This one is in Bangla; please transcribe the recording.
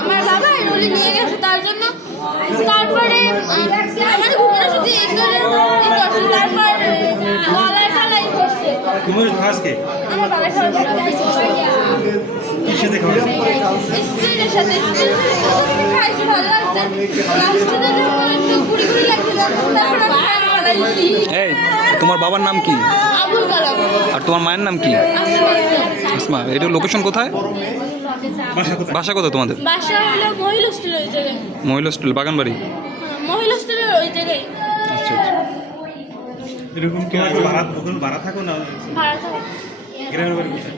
আমার বাবা রুলি নিয়ে গেছে তার জন্য তারপরে আমার ই করছে তারপর গলায় ঠালাই করছে তুমি আজকে আমার গলায় ঠালাই কিসে দেখা সাথে। এই তোমার বাবার নাম কি? আর তোমার মায়ের নাম কি? আসমা এটা লোকেশন কোথায়? বাসা কোথায় তোমাদের? মহিলা হোস্টেল বাগানবাড়ি জায়গায় আচ্ছা আচ্ছা। এরকম কি ভাড়া থাকো না ভাড়া থাকে গ্রামের বাড়ি কোথায়?